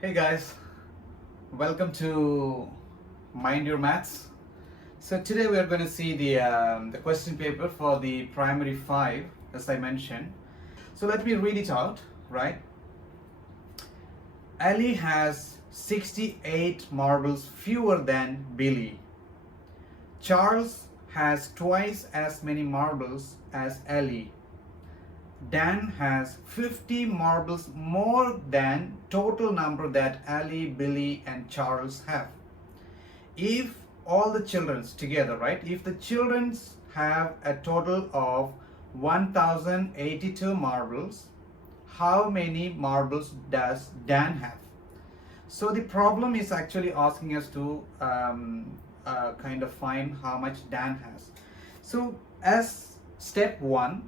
Hey guys, welcome to Mind Your Maths. So today we are going to see the question paper for the primary 5 as I mentioned. So let me read it out, right? Ali has 68 marbles fewer than Billy. Charles has twice as many marbles as Ali. Dan has 50 marbles more than total number that Ali, Billy and Charles have. If all the children's together, right? If the children's have a total of 1082 marbles, how many marbles does Dan have? So the problem is actually asking us to kind of find how much Dan has. So as step 1,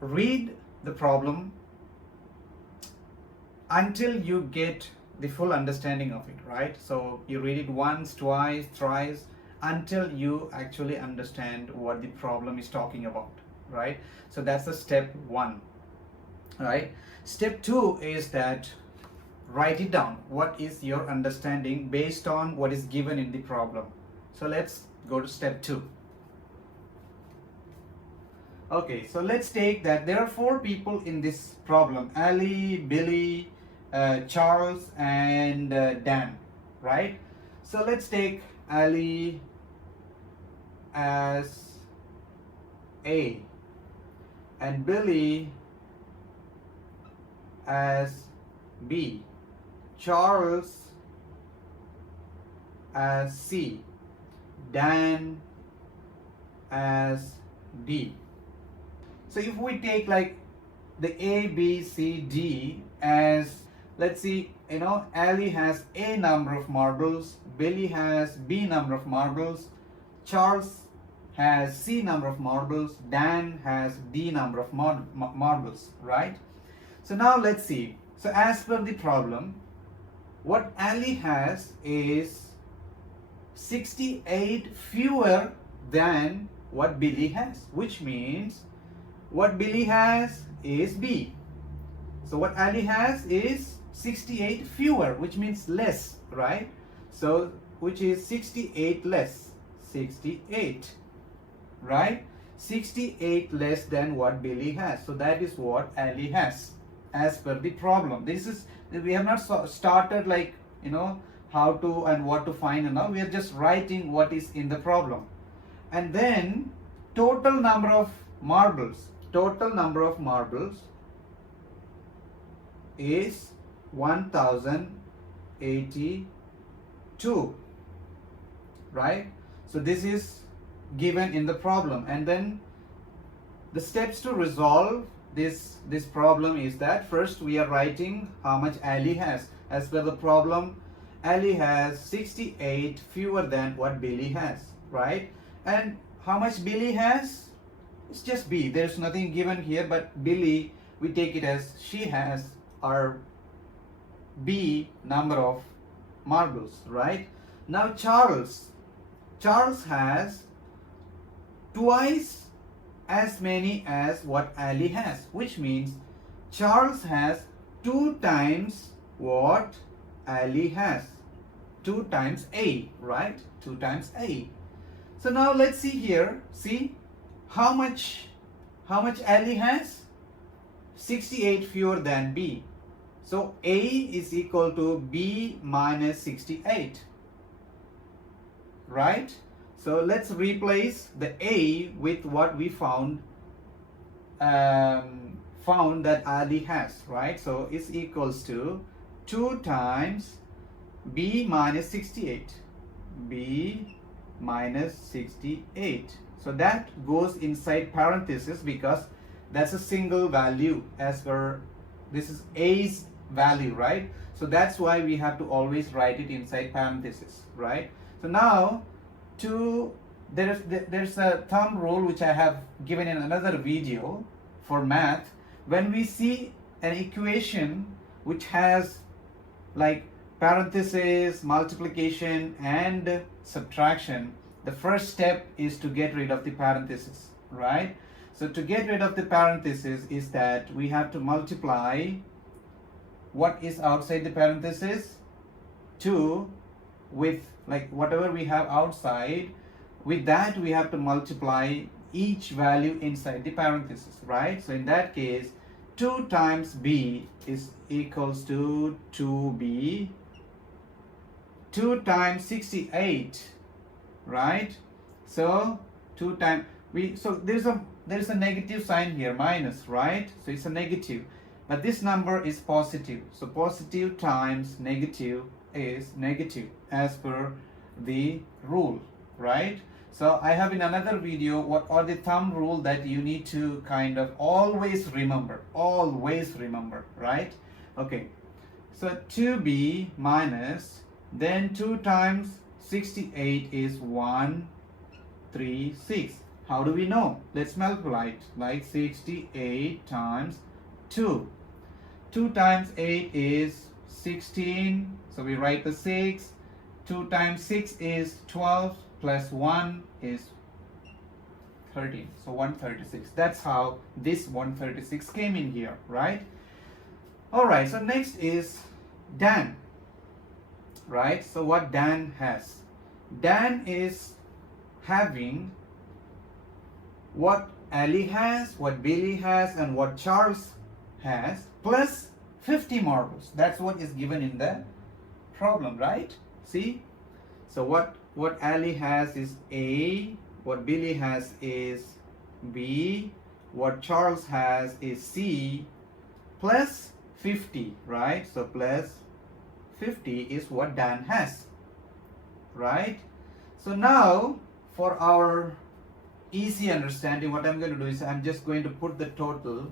read the problem until you get the full understanding of it, right? So you read it once, twice, thrice until you actually understand what the problem is talking about, right? So that's the step 1, right? Step 2 is that write it down. What is your understanding based on what is given in the problem? So let's go to step 2. Okay, so let's take that there are 4 people in this problem: Ali, Billy, Charles and Dan, right? So let's take Ali as A and Billy as B, Charles as C, Dan as D. So if we take like the A, B, C, D as, let's see, Ali has A number of marbles, Billy has B number of marbles, Charles has C number of marbles, Dan has D number of marbles, right? So now let's see. So as per the problem, what Ali has is 68 fewer than what Billy has, which means what Billy has is B. So what Ali has is 68 fewer, which means less, right? So which is 68 less, 68, right? 68 less than what Billy has. So that is what Ali has as per the problem. This is, we have not started like, how to and what to find and all. We are just writing what is in the problem. And then total number of marbles. Total number of marbles is 1082, right? So this is given in the problem, and then the steps to resolve this problem is that first we are writing how much Ali has. As per the problem, Ali has 68 fewer than what Billy has, right? And how much Billy has? It's just B. There's nothing given here, but Billy, we take it as she has our B number of marbles, right? Now Charles has twice as many as what Ali has, which means Charles has 2 times what Ali has, 2 times A, right? 2 times A. So now let's see here, see how much Ali has? 68 fewer than B. So A is equal to B minus 68, right? So let's replace the A with what we found that Ali has, right? So it's equals to 2 times B minus 68, B minus 68. So that goes inside parenthesis because that's a single value as per, this is A's value, right? So that's why we have to always write it inside parenthesis, right? So now there's a thumb rule which I have given in another video for math. When we see an equation which has like parenthesis, multiplication and subtraction, the first step is to get rid of the parenthesis, right? So to get rid of the parenthesis is that we have to multiply what is outside the parenthesis? 2 with like whatever we have outside, with that we have to multiply each value inside the parenthesis, right? So in that case 2 times b is equals to 2b. 2 times 68, right? So 2 times so there's a negative sign here, minus, right? So it's a negative, but this number is positive, so positive times negative is negative as per the rule, right? So I have in another video what are the thumb rule that you need to kind of always remember, right? Okay, so 2b minus, then 2 times 68 is 136. How do we know? Let's multiply it, like 68 times 2. 2 times 8 is 16, so we write the 6. 2 times 6 is 12, plus 1 is 13, so 136. That's how this 136 came in here, right? All right, so next is Dan, right? So what Dan has? Dan is having what Ali has, what Billy has, and what Charles has, plus 50 marbles. That's what is given in the problem, right? See? So what Ali has is A, what Billy has is B, what Charles has is C, plus 50, right? So plus 50 is what Dan has, right? So now for our easy understanding, what I'm going to do is I'm just going to put the total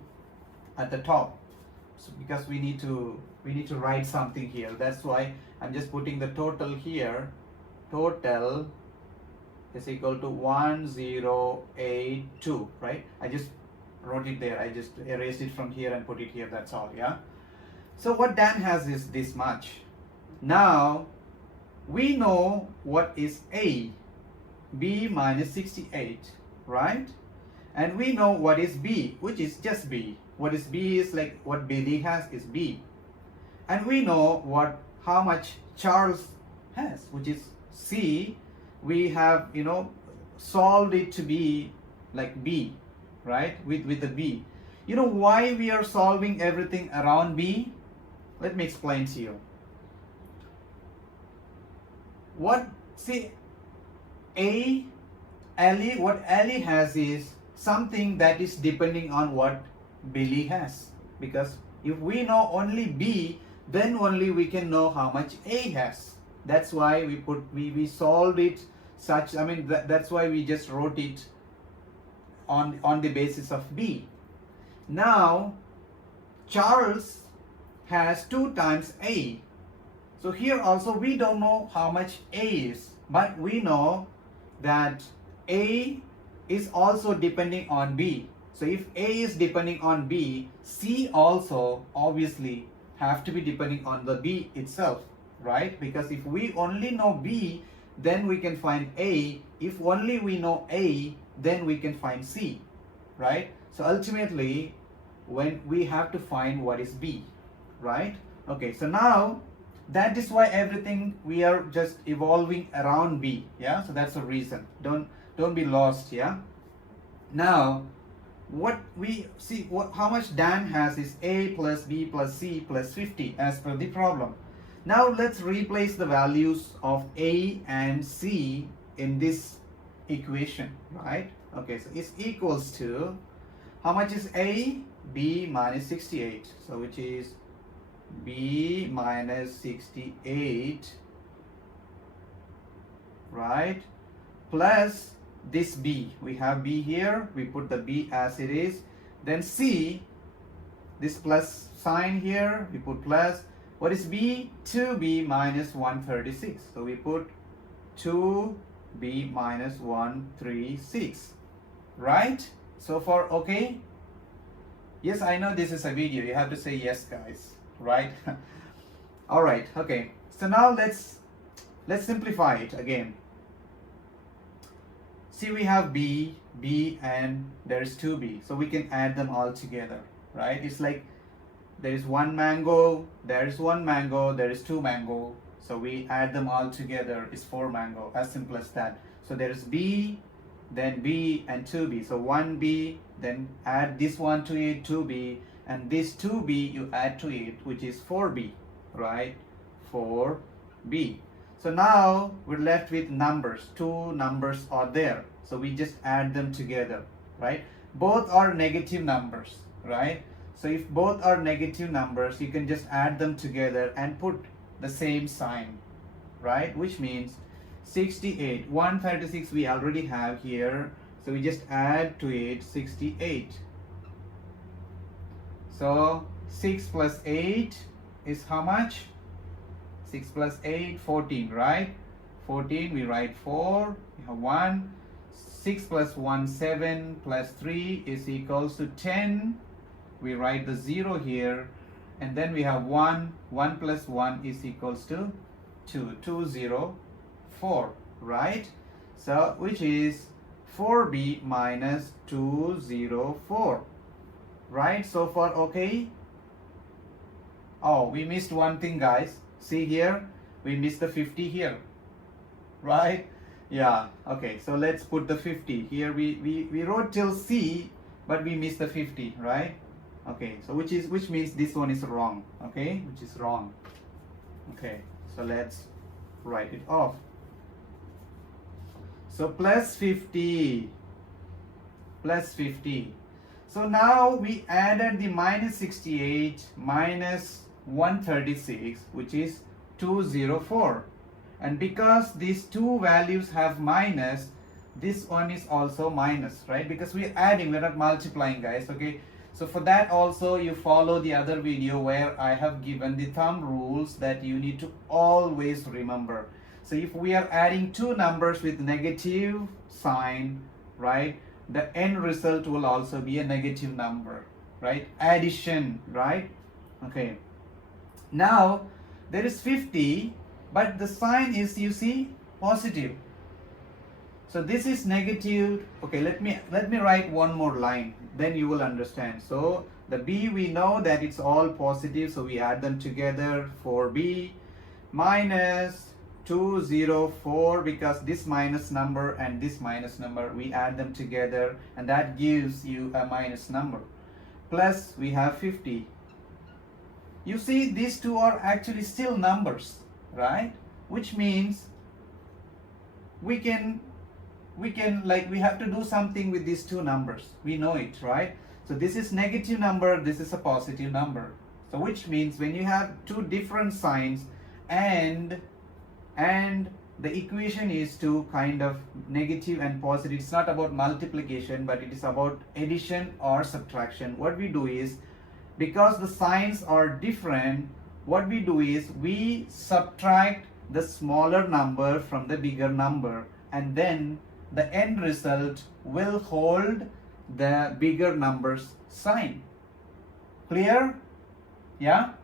at the top, so because we need to write something here. That's why I'm just putting the total here. Total is equal to 1082, right? I just wrote it there. I just erased it from here and put it here. That's all, yeah? So what Dan has is this much. Now we know what is A, B minus 68, right? And we know what is B, which is just B. What is B is like what Billy has is B. And we know how much Charles has, which is C. We have, solved it to be like B, right? With the B. You know why we are solving everything around B? Let me explain to you. What Ali has is something that is depending on what Billy has. Because if we know only B, then only we can know how much A has. That's why we solved it such, that's why we just wrote it on the basis of B. Now Charles has 2 times A. So here also we don't know how much A is, but we know that A is also depending on B. So if A is depending on B, C also obviously have to be depending on the B itself, right? Because if we only know B, then we can find A. If only we know A, then we can find C, right? So ultimately, when we have to find what is B, right? Okay, so now that is why everything we are just evolving around B, yeah? So that's the reason. Don't be lost, yeah? Now, what we see, how much Dan has is A plus B plus C plus 50 as per the problem. Now let's replace the values of A and C in this equation, right? Okay, so it's equals to, how much is A? B minus 68. So which is B minus 68, right? Plus this B. We have B here. We put the B as it is. Then C, this plus sign here, we put plus. What is B? 2B minus 136. So we put 2B minus 136. Right? So far, okay? Yes, I know this is a video. You have to say yes, guys. Right? All right. Okay. So now let's simplify it again. See, we have B, and there's 2B. So we can add them all together. Right? It's like there is one mango, there is one mango, there is two mango. So we add them all together, is 4 mango, as simple as that. So there is B, then B and 2B. So 1B, then add this one to it, 2B, and this 2B you add to it, which is 4B, right? 4B. So now we're left with numbers. Two numbers are there. So we just add them together, right? Both are negative numbers, right? So if both are negative numbers, you can just add them together and put the same sign, right? Which means 68, 136 we already have here. So we just add to it 68. So 6 plus 8 is how much? 6 plus 8, 14, right? 14, we write 4, we have 1. 6 plus 1, 7, plus 3 is equals to 10. We write the 0 here. And then we have 1. 1 plus 1 is equals to 2. 204, right? So, which is 4b minus 204. Right? So far, okay? Oh, we missed one thing, guys. See here, we missed the 50 here, right? Yeah, okay, so let's put the 50 here. We wrote till C, but we missed the 50, right? Okay, so which means this one is wrong, okay? Which is wrong. Okay, so let's write it off. So plus 50, plus 50. So now we added the minus 68 minus 136, which is 204, and because these two values have minus, this one is also minus, right? Because we're adding, we're not multiplying, guys. Okay, so for that also you follow the other video where I have given the thumb rules that you need to always remember. So if we are adding two numbers with negative sign, right, the end result will also be a negative number, right? Addition, right? Okay. Now there is 50, but the sign is, you see, positive. So this is negative. Okay, let me write one more line, then you will understand. So the B, we know that it's all positive, so we add them together. 4B minus 204, because this minus number and this minus number, we add them together, and that gives you a minus number. Plus we have 50. You see, these two are actually still numbers, right? Which means we have to do something with these two numbers. We know it, right? So this is negative number, this is a positive number. So which means when you have two different signs and the equation is to kind of negative and positive, it's not about multiplication, but it is about addition or subtraction. What we do is, because the signs are different, what we do is we subtract the smaller number from the bigger number, and then the end result will hold the bigger number's sign. Clear? Yeah?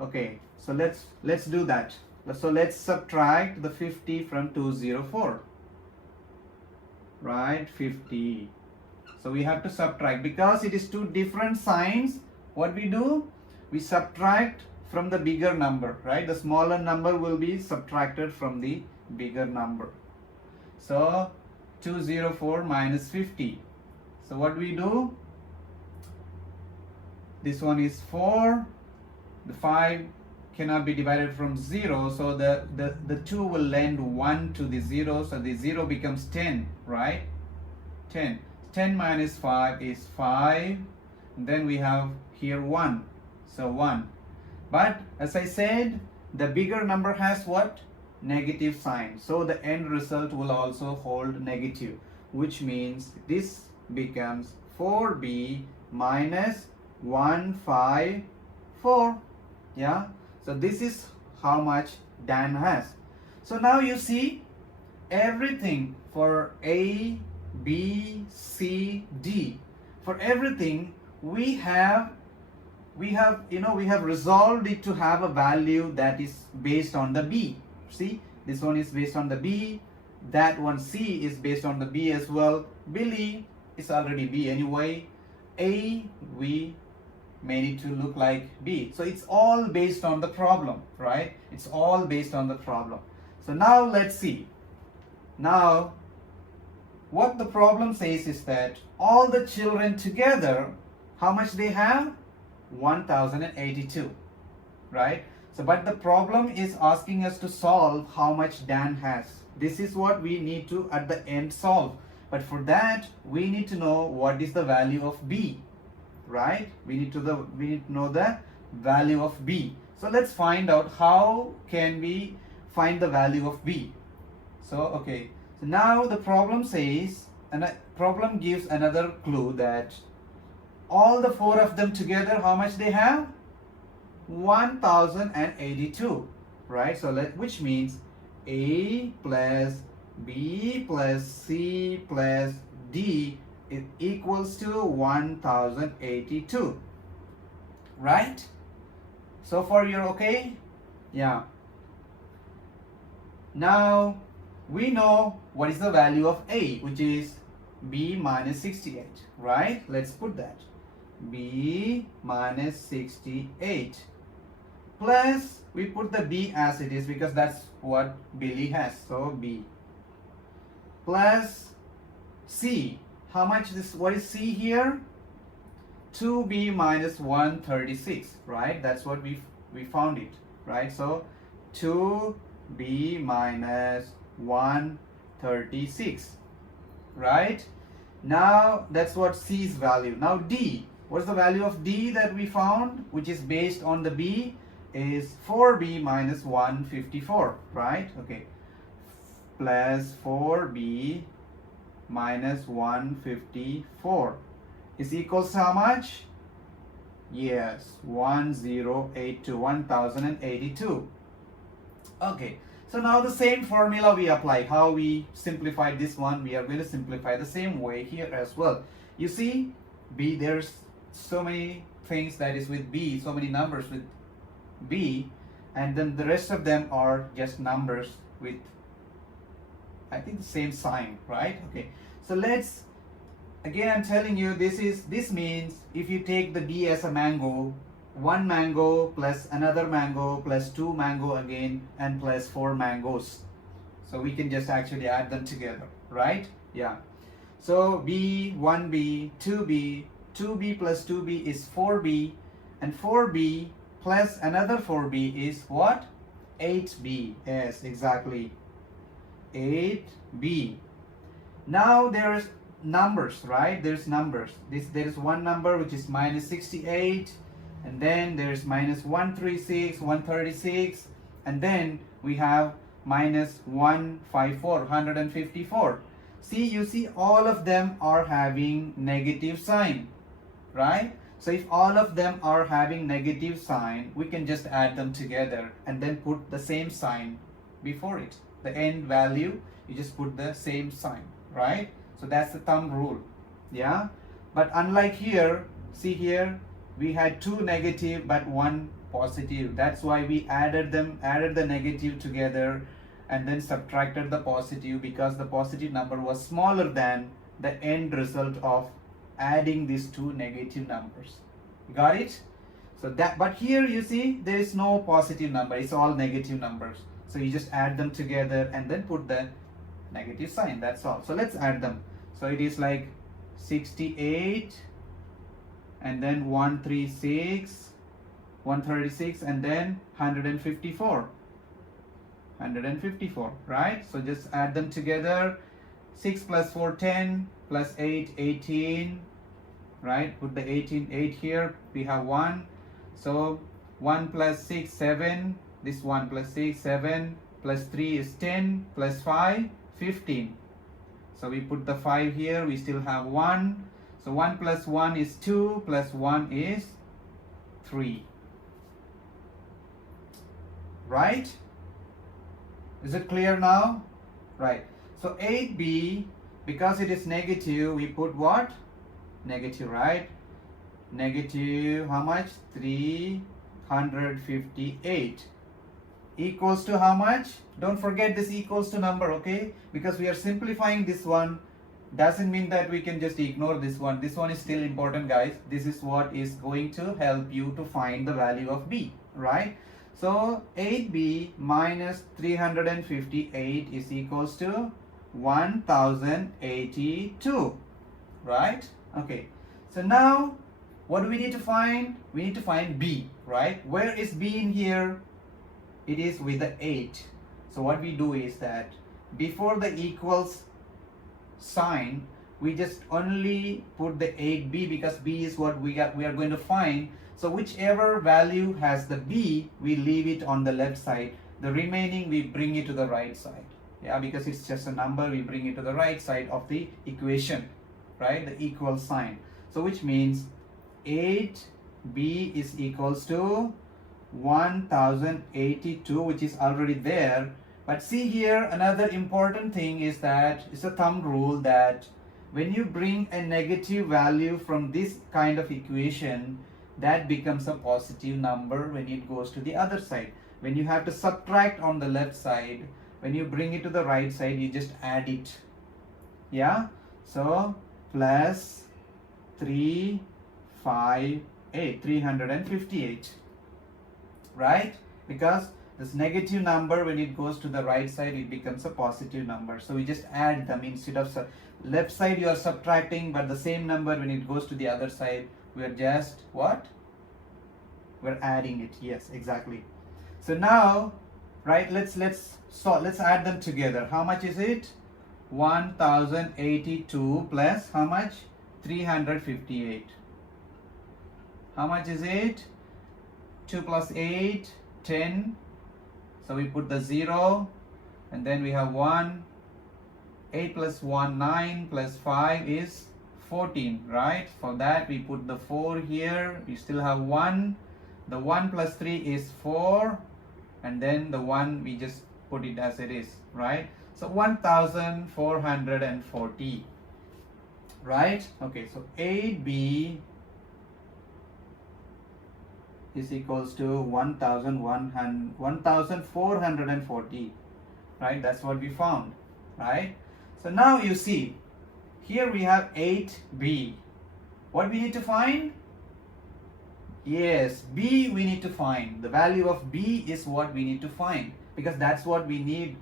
Okay, so let's do that. So let's subtract the 50 from 204. Right? 50. So we have to subtract, because it is two different signs. What we do? We subtract from the bigger number, right? The smaller number will be subtracted from the bigger number. So 204 minus 50. So what we do? This one is 4. The 5 cannot be divided from 0. So the 2 will lend 1 to the 0. So the 0 becomes 10, right? 10. 10 minus 5 is 5. And then we have here 1. So 1. But as I said, the bigger number has what? Negative sign. So the end result will also hold negative, which means this becomes 4b minus 154. Yeah. So this is how much Dan has. So now you see everything for A, B, C, D. For everything we have resolved it to have a value that is based on the B. See, this one is based on the B, that one C is based on the B as well. Billy is already B anyway. A, we made it to look like B. So it's all based on the problem, right? It's all based on the problem. So now let's see. Now, what the problem says is that all the children together, how much they have? 1082, right? So, but the problem is asking us to solve how much Dan has. This is what we need to at the end solve. But for that, we need to know what is the value of B, right? We need to know the value of B. So let's find out how can we find the value of B. So okay, so now the problem says, and the problem gives another clue that all the four of them together, how much they have? 1082, right? So which means A plus B plus C plus D is equals to 1082, right? So far you're okay? Yeah. Now we know what is the value of A, which is B minus 68, right? Let's put that. B minus 68 plus, we put the B as it is because that's what Billy has. So B plus C. How much this? What is C here? 2B minus 136, right? That's what we found it, right? So 2B minus 136, right? Now that's what C's value. Now D, what's the value of D that we found, which is based on the B, is 4B minus 154, right? Okay, plus 4B minus 154 is equals to how much? Yes, 1082. Okay, so now the same formula we apply. How we simplified this one, we are going to simplify the same way here as well. You see, B, there's so many things that is with B, so many numbers with B, and then the rest of them are just numbers with, I think, the same sign, right? Okay, so let's, again I'm telling you, this means if you take the B as a mango, one mango plus another mango plus two mango again and plus four mangoes, so we can just actually add them together, right? Yeah, so B, 1B, 2B, 2B plus 2B is 4B, and 4B plus another 4B is what? 8B. Yes, exactly, 8B. Now there's numbers, right? There's numbers. There is one number which is minus 68, and then there's minus 136, 136, and then we have minus 154. See, you see all of them are having negative sign, right? So if all of them are having negative sign, we can just add them together and then put the same sign before it. The end value, you just put the same sign, right? So that's the thumb rule, yeah? But unlike here, see here, we had two negative but one positive. That's why we added the negative together and then subtracted the positive, because the positive number was smaller than the end result of adding these two negative numbers. Got it? So that, but here you see there is no positive number, it's all negative numbers. So you just add them together and then put the negative sign, that's all. So let's add them. So it is like 68 and then 136, 136, and then 154, right? So just add them together. 6 plus 4, 10, plus 8, 18, right? Put the 8 here, we have 1. So 1 plus 6, 7, this 1 plus 6, 7, plus 3 is 10, plus 5, 15. So we put the 5 here, we still have 1. So 1 plus 1 is 2, plus 1 is 3. Right? Is it clear now? Right. So 8B, because it is negative, we put what? Negative, right? Negative, how much? 358. Equals to how much? Don't forget this equals to number, okay? Because we are simplifying this one doesn't mean that we can just ignore this one. This one is still important, guys. This is what is going to help you to find the value of b, right? So 8b minus 358 is equals to 1082, right? Okay, so now what do we need to find? We need to find b, right? Where is b in here? It is with the 8. So what we do is that before the equals sign, we just only put the 8b because b is what we are going to find. So whichever value has the b, we leave it on the left side. The remaining we bring it to the right side. Yeah, because it's just a number, we bring it to the right side of the equation, right? The equal sign. So which means 8b is equals to 1082, which is already there. But see here, another important thing is that it's a thumb rule that when you bring a negative value from this kind of equation, that becomes a positive number when it goes to the other side. When you have to subtract on the left side, when you bring it to the right side, you just add it. Yeah, so plus 358, right? Because this negative number, when it goes to the right side, it becomes a positive number. So we just add them. Instead of left side you are subtracting, but the same number when it goes to the other side, we are just what? We're adding it. Yes, exactly. So now, right, let's add them together. How much is it? 1082 plus how much? 358. How much is it? 2 plus 8, 10. So we put the 0, and then we have 1. 8 plus 1, 9, plus 5 is 14, right? For that we put the 4 here. We still have 1. The 1 plus 3 is 4, and then the 1 we just put it as it is, right? So 1440, right? Okay, so 8b is equals to 1440, right? That's what we found, right? So now you see, here we have 8b. What we need to find? Yes, b we need to find. The value of b is what we need to find, because that's what we need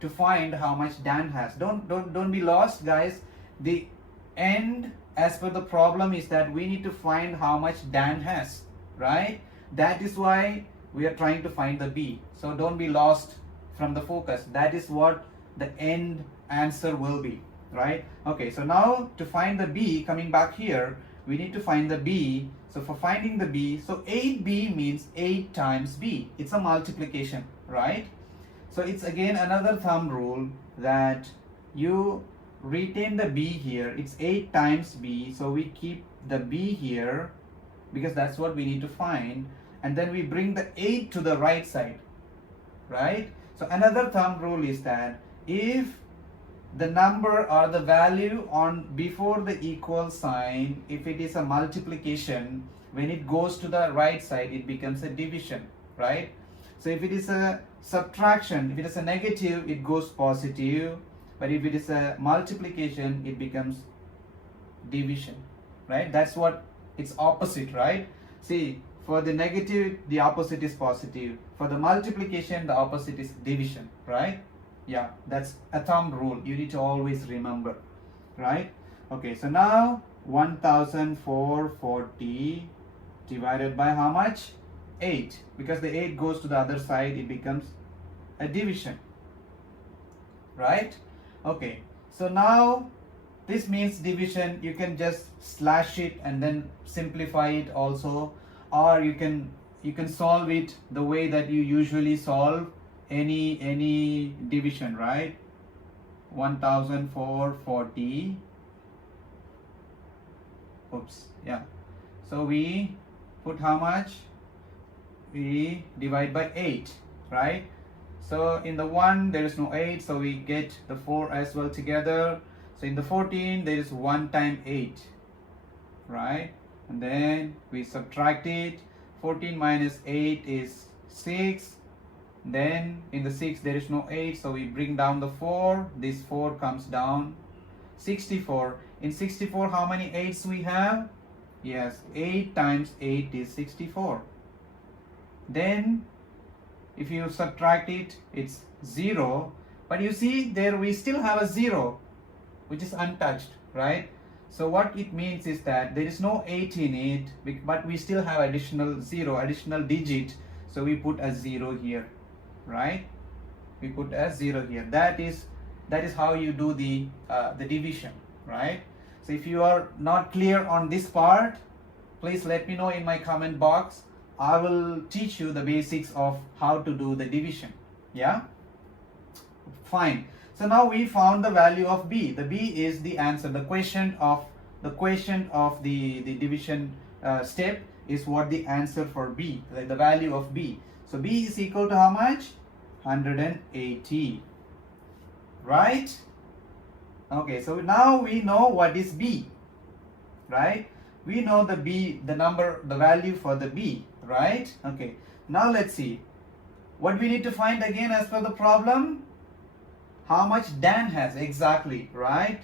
to find how much Dan has. Don't be lost, guys. The end as per the problem is that we need to find how much Dan has, right? That is why we are trying to find the b. So don't be lost from the focus. That is what the end answer will be, right? Okay, so now to find the b, coming back here, we need to find the b. So for finding the b, so 8b means 8 times b. It's a multiplication, right? So it's again another thumb rule that you retain the b here. It's 8 times b, so we keep the b here because that's what we need to find, and then we bring the 8 to the right side, right? So another thumb rule is that if the number or the value on before the equal sign, if it is a multiplication, when it goes to the right side, it becomes a division, right? So if it is a subtraction, if it is a negative, it goes positive, but if it is a multiplication, it becomes division, right? That's what it's opposite, right? See, for the negative, the opposite is positive. For the multiplication, the opposite is division, right? Yeah, that's a thumb rule. You need to always remember, right? Okay, so now 1440 divided by how much? 8. Because the 8 goes to the other side, it becomes a division, right? Okay, so now this means division. You can just slash it and then simplify it also, or you can solve it the way that you usually solve any division, right? 1440. Oops, yeah. So we put how much? We divide by 8, right? So in the 1 there is no 8, so we get the 4 as well together. So in the 14 there is 1 times 8, right? And then we subtract it. 14 minus 8 is 6. Then in the 6 there is no 8, so we bring down the 4. This 4 comes down. 64. In 64, how many 8s we have? Yes, 8 times 8 is 64. Then if you subtract it, it's 0. But you see there we still have a 0 which is untouched, right? So what it means is that there is no 8 in it, but we still have additional 0, additional digit. So we put a 0 here, right? We put a 0 here. That is how you do the division, right? So if you are not clear on this part, please let me know in my comment box. I will teach you the basics of how to do the division. Yeah? Fine. So now we found the value of b. The b is the answer. The quotient of the division step is what the answer for b, like the value of b. So b is equal to how much? 180. Right? Okay, so now we know what is b, right? We know the b, the value for the b, right? Okay, now let's see what we need to find again as per the problem. How much Dan has, exactly, right?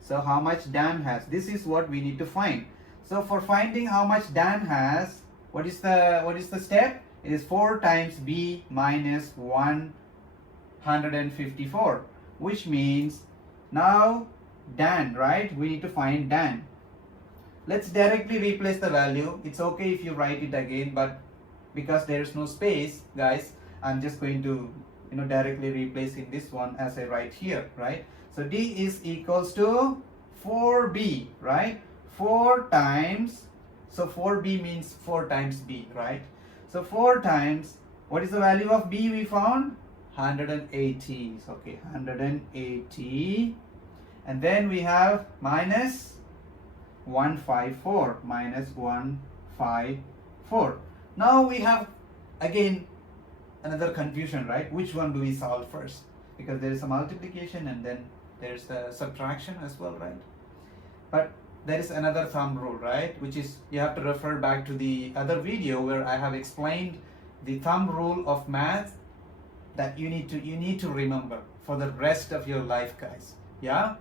So how much Dan has, this is what we need to find. So for finding how much Dan has, what is the step? It is 4 times b minus 154, which means now Dan, right? We need to find Dan. Let's directly replace the value. It's okay if you write it again, but because there is no space, guys, I'm just going to directly replace in this one as I write here, right? So D is equals to 4b, right? 4 times, so 4b means 4 times b, right? So 4 times, what is the value of b we found? 180. Okay, 180. And then we have minus 154, minus 154. Now we have again another confusion, right? Which one do we solve first? Because there is a multiplication and then there's a subtraction as well, right? But there is another thumb rule, right? Which is you have to refer back to the other video where I have explained the thumb rule of math that you need to remember for the rest of your life, guys. Yeah?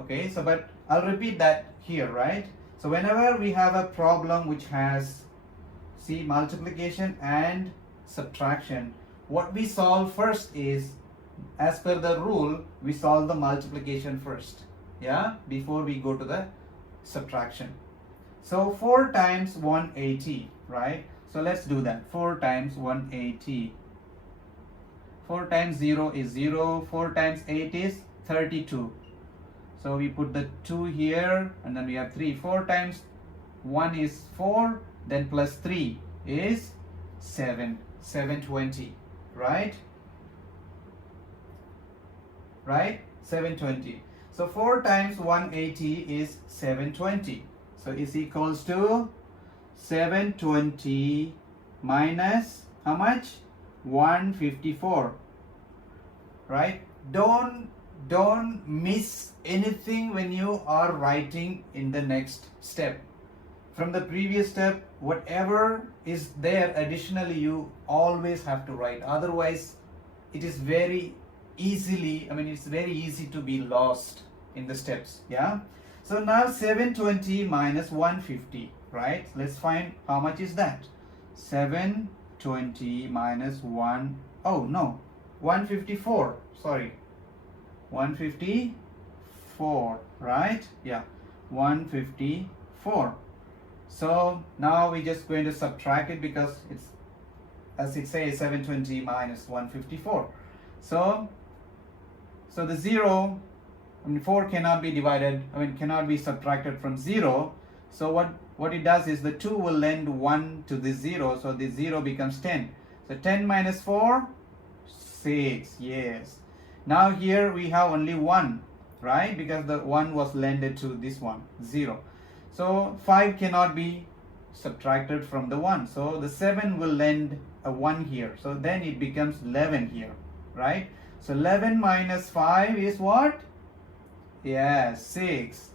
Okay, so but I'll repeat that here, right? So whenever we have a problem which has, see, multiplication and subtraction, what we solve first is, as per the rule, we solve the multiplication first, yeah, before we go to the subtraction. So 4 times 180, right? So let's do that. 4 times 180. 4 times 0 is 0. 4 times 8 is 32. So we put the 2 here and then we have 3. 4 times 1 is 4, then plus 3 is 7. 720, right? Right? 720. So 4 times 180 is 720. So is equals to 720 minus how much? 154. Right? Don't miss anything when you are writing in the next step. From the previous step, whatever is there additionally, you always have to write. Otherwise, it is very easily, it's very easy to be lost in the steps. Yeah. So now 720 minus 150, right? Let's find how much is that. 720 minus 154. Sorry. 154, right? Yeah, 154. So now we're just going to subtract it because it's, as it says, 720 minus 154. So the 0, 4 cannot be divided, cannot be subtracted from 0. So what it does is the 2 will lend 1 to the 0, so the 0 becomes 10. So 10 minus 4, 6, yes. Now here we have only 1, right? Because the 1 was lended to this one, 0. So 5 cannot be subtracted from the 1. So the 7 will lend a 1 here. So then it becomes 11 here, right? So 11 minus 5 is what? Yes, 6.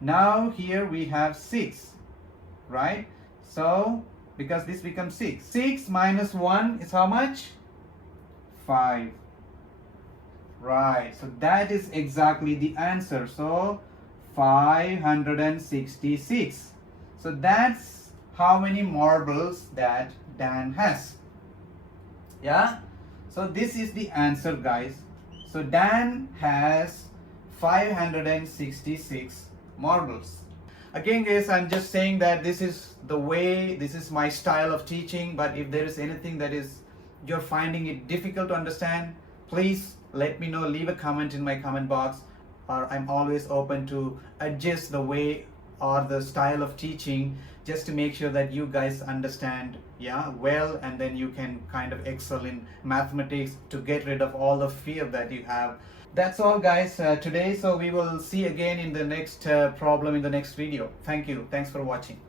Now here we have 6, right? So because this becomes 6. 6 minus 1 is how much? 5. Right, so that is exactly the answer. So 566. So that's how many marbles that Dan has. Yeah, so this is the answer, guys. So Dan has 566 marbles. Again, guys, I'm just saying that this is the way, this is my style of teaching, but if there is anything that is you're finding it difficult to understand, please let me know, leave a comment in my comment box, or I'm always open to adjust the way or the style of teaching just to make sure that you guys understand well, and then you can kind of excel in mathematics to get rid of all the fear that you have. That's all, guys, today. So we will see again in the next problem in the next video. Thank you. Thanks for watching.